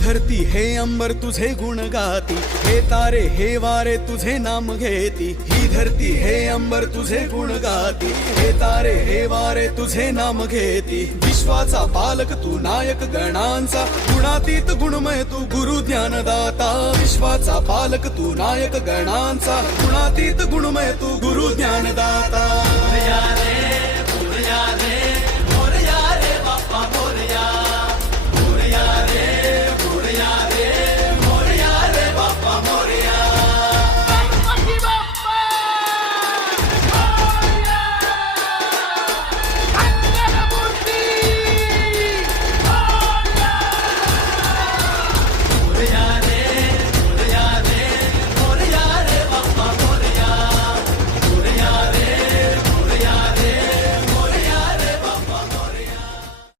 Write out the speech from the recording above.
धरती हे अंबर तुझे गुण गाती, हे तारे हे वारे तुझे नाम घेती। ही धरती हे अंबर तुझे गुण गाती, हे तारे हे वारे तुझे नाम घेती। विश्वाचा पालक तू नायक गणांचा, गुणातीत गुणमय तू गुरु ज्ञानदाता। विश्वाचा पालक तू नायक गणांचा, गुणातीत गुणमय तू गुरु ज्ञानदाता।